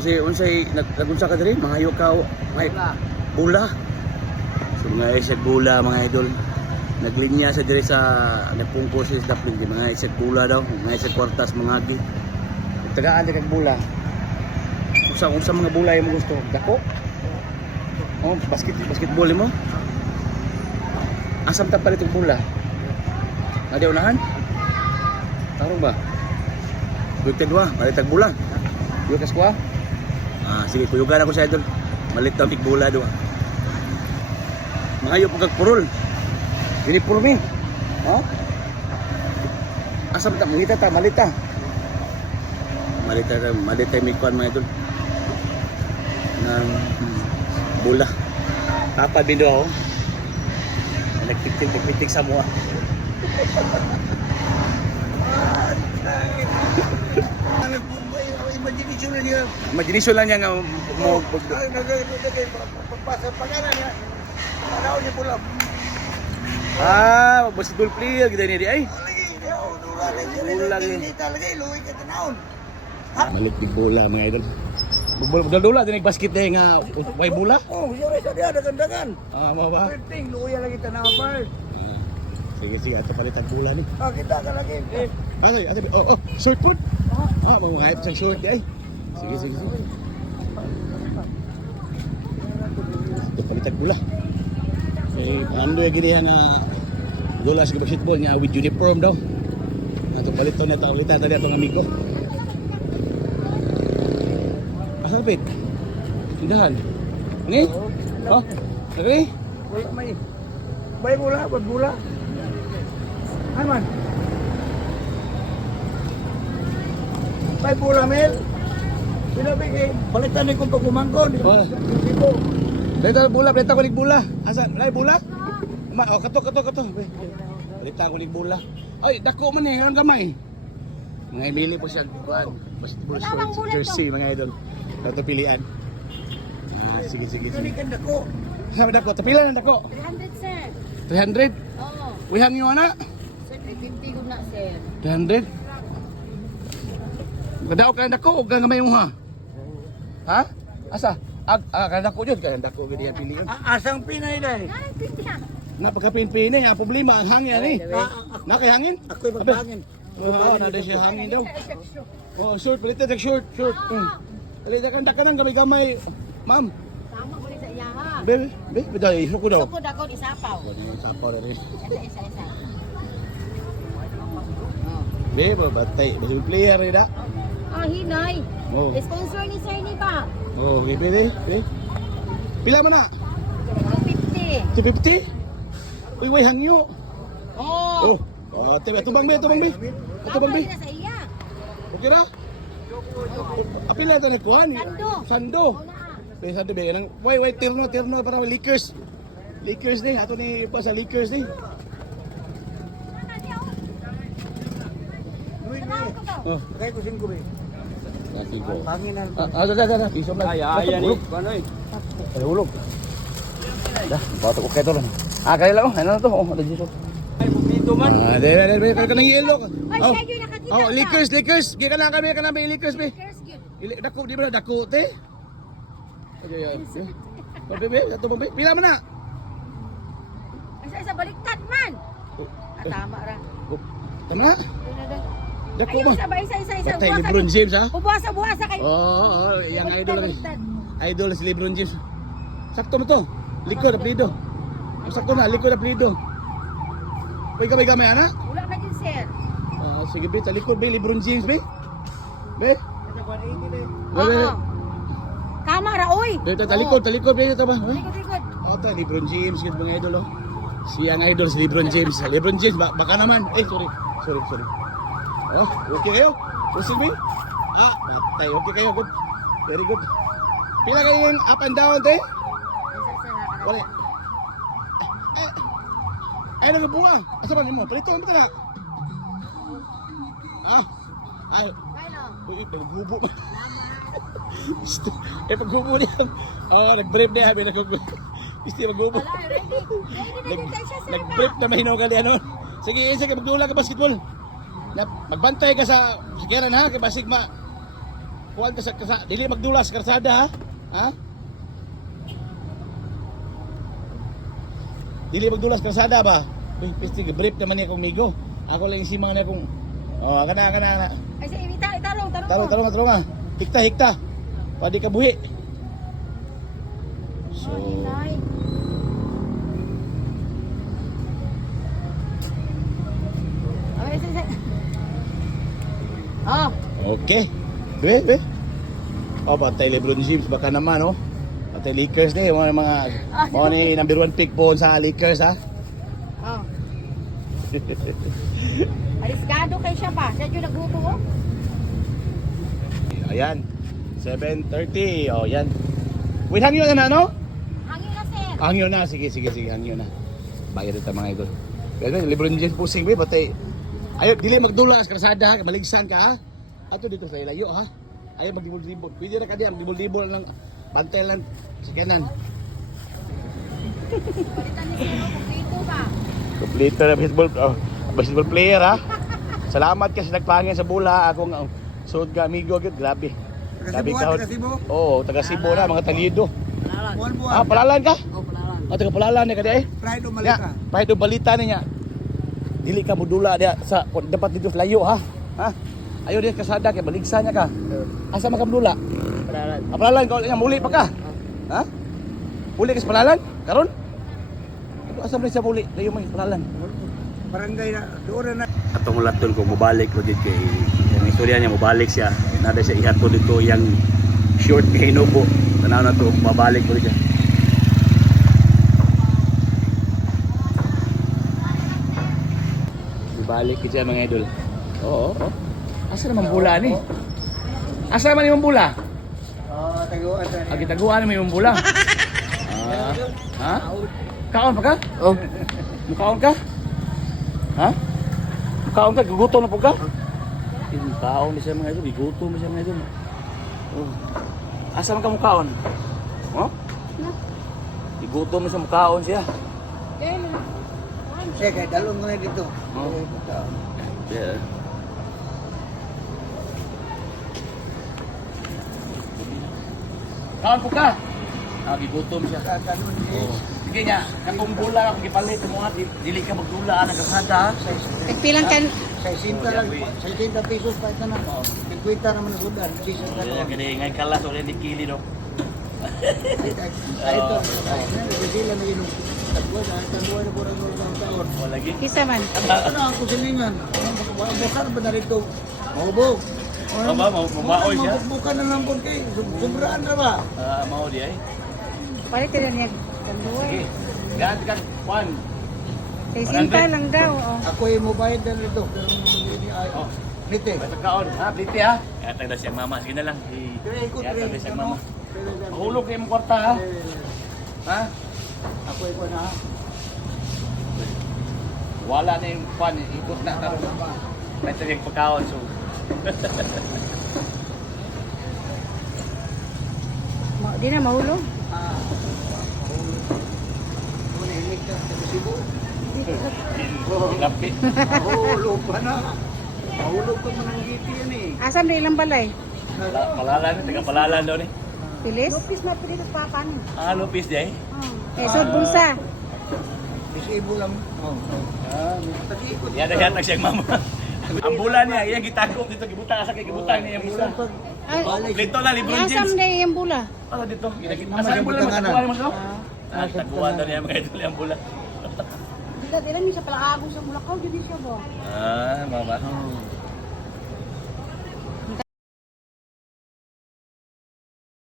Kasi unsay nagunsa ka diri mangayo ka may bula. So mga isag bula mga idol. Naglinya sa diri sa nagpungko sa dapling mga isag bula daw, mga isag kwartas mga agi. Tagaan di kag bula. Unsa mga bula mo gusto? Dako? Oh, basketball mo? Asam ta palit og bula. Adi unahan? Tarong ba? Duite dua, palit og bula. Duite ka sige, kuyugan ako sa idol. Malit daw tig bola do. Mangayo pag purol. Uniforme. Ha? Asam ta mangita ta malita. Malita mi kwan mga idol. Nang bola. Tapa bindo ako. Nagpitik sa mua. Imagination lang niya nga mo pagpasa pangalan niya. Ano niya pula. Basketball player kita ni ay. Balik di bola mga idol. Bola dinig basket day nga way bola. Oh, sure sa dia dagan-dagan. Mo ba? Penting luya lagi tanaw pa. Sige ato palitan bola ni. Kita ka lagi. Short put. Mga hype sa short ay. Sige. Ito palitan bola. Ando yung ginihan na bola sa basketball niya with uniform daw. Ito palitan na ito. Ulitan tadi itong amigo. Asal pit? Tindahan? Ni? Oh? Okay? Wala may. Bay bola, buat bola. Aman. Bay bola mel. Pinabigay. Balitan ni kung pagkumangkon. Oh. Balitan bola, balitan ko lig bola. Asan? Wala bola? Kato. Balitan ko lig bola. Ay, dako man eh, ang gamay. Mga Emily po siya, basketball shorts, jersey, mga idol. Ito pilihan. Sige. Kani kan dako. Sabi dako, tapilan ang dako. 300, sir. 300? Oo. Uyang nyo ana? Sir, 350 ko na, sir. 300? Kadao ka ang dako o gamay mo ha? Ha? Asa? Kada ko yun, kada ko ganyan pilihan. Asang Pinay dai. Ay, pinta. Napagkapin-pin eh, ang problema, ang hangin eh. Nakahangin? Ako'y magpangin. Nada siya hangin daw. Short, palitan sa short. Palitan ka ng gamay-gamay. Ma'am. Tama ko sa iya, ha? Be, dahil iso ko daw. Sukod ako, isapaw. Sapaw na rin. Isa. Be, batay. Basil player rin da. Hinay. Oh. Sponsor ni sir ni ba? Oh, okay, be. Pila mo na? 250. 250? Uy, hangyo. Oh. Tubang be. Tama na sa iya. Okay na? Apila ito na kuhan? Sando. Be, sando be. Wait, terno para Lakers. Lakers ni, ato ni pa sa Lakers ni. Oh, Kay ko singko be. laki ko. Pangin na. Dah. Isom na. Ay, kuno eh. Ay, hulog. Dah, bato ko kayo lang. Kaya lang. Ano na to? Ada dito. Ay, bukito man. Dere. Kaya nang yelo. Ay, siya yun nakakita ka. Lakers. Gaya ka na kami, Lakers, be. Lakers yun. Dako, di ba na? Dako, te? Okay. Bebe, ito mo, be. Pila mo na? Isa baliktad man. Tama ra. Tama? Dako mo. Isa. Patay, Lebron James, ha? Buwasa kayo. Oo, yung idol lang. Baliktad. Idol si Lebron James. Sakto mo to. Likod, aplido. Sakto na, likod, aplido. Uy, gamay, ana? Wala na din, sir. Sige, be. Talikod, be. Lebron James, be. Be. Oo. Kamera, oy. Talikod, be. Ito ba? Likod. Ito, Lebron James, yung mga idol, oh. Siyang idol si Lebron James. Lebron James, baka naman. Sorry. Oh, okay kayo? Pusil me? Patay. Okay kayo, good. Very good. Pila kayo yung up and down, te? Wala. Ay, nagabunga. Asa ba mo? Palito, ano na? Ay. Uy, naghubo ba? Paghubo niya. Nag-brave niya. Isti maghubo. Nag-brave na mahinaw ka niya noon. Sige, magdula ka basketball. Magbantay ka sa sikiran ha, kay basig kuan ka sa dili magdulas karsada ha. Ha? Dili magdulas karsada ba? Uy, pesti brief naman niya kong migo. Ako lang isimang na kung kana. Ay, sige, itarong. Tarong. Hikta. Pwede ka buhi. So, Inay. Okay, sige. okay. Be. Patay LeBron James baka naman oh. Patay Lakers din, mga ni number 1 pick po sa Lakers ha. Ariskado kay siya ba? Siya yung nagluto ko? Ayan. 7:30. Oh, yan. Wait, hangyo na no? Hangin na, sir. Hangyo na. Sige, hangyo na. Bayad ito mga idol. Pero LeBron James pusing be, patay. Ayo, dili magdulas karsada ha, maligsan ka ha. Ato dito sa ilayo ha. Ayo magdibol-dibol. Pwede na ka diyan, magdibol-dibol lang. Bantay lang sa kanan. Palitan ni sir, kumplito ba? Kompleto na basketball player ha. Salamat kasi nagpangin sa bula akong suod ka amigo gyud, grabe. Grabe ka. Oo, taga Cebu na mga talido. Ah, Palalan ka? Oh, palawan. Ah, taga Palalan ni ka di ay? Pride o Malika. Pride o balita niya. Dili ka modula dia sa dapat dito sa layo ha. Ha? Ayo dia kasada kay baligsa niya ka. Asa man ka modula? Palawan. Ah, Palalan ka ulit muli pa ka. Ha? Muli ka sa Palalan? Karon? Asa man siya muli? Layo man Palalan. Barangay na, doon na. Atong laton ko mobalik ko dito kay yung istorya niya mobalik siya nada siya ihatod dito yang short kay Hinubo tanaw na to mabalik ko dito ibalik ko dyan mga idol oo asa naman bula ni asa naman yung bula Taguan sa agitaguan naman yung bula ha kaon pa ka oh mukaon ka ha kaon ka, gugutom na po ka? Kaon ni siya mga idol, gugutom na siya mga idol. Oh. Asa man ka mukaon? Oh? Gugutom na siya mukaon siya. Sige, kay dalon mo na dito. Oh. Yeah. Kaon po ka? Gugutom siya. Oh. Sige niya, katong bula akong gipalit mo nga, dili ka magdula ang kasada. Nagpilang kan... 60 lang, 60 pesos pa ito na. 50 naman na sudan. Kaya ngay kalas ulit di kili no. Ito, sila na yun. Tagbuan na po rin ng taon. O lagi. Kisa man. Ano ang kusilingan? Bukan ba na rito? Maubog. Mabaoy siya. Bukan na lang po kay. Sobraan na ba? Mao di ay. Palitan niya. Kanduay. Ganti ka Juan. 60 lang daw. Oh. Ako yung mobile na rito. Pero hindi ay. Nite. Pagkaon, ha, pliti ha. Yatag na siyang mama, sige na lang. Yatag na siyang mama. Mahulog kayo mong kwarta ha. Ha? Ako yung na ha. Wala na yung pan, ikot na karon. May ito yung pagkaon, so. Di na mahulog. Manahimik ka sa Cebu. Lapit. Mahulog pa na. Mahulog pa mo ng giti yan eh. Asam na ilang balay? Palalan, taga palalan daw ni. Pilis? Lupis na pilis pa kan. Lupis di ay. Sod bulsa. Cebu lang. Tag-ikot. Yatag siyang mama. Ang bulan niya, iya gitagop dito, gibutang asa kay gibutang niya yung bulan. Ay, Dito na LeBron asam James. na yung bula. Ano dito? Asa yung bulan magtaguan mo sa? Taguan daw niya mga idol yung bulan. Dila, mi sa pala agong sa Bulacau, dili siya ba? Mama.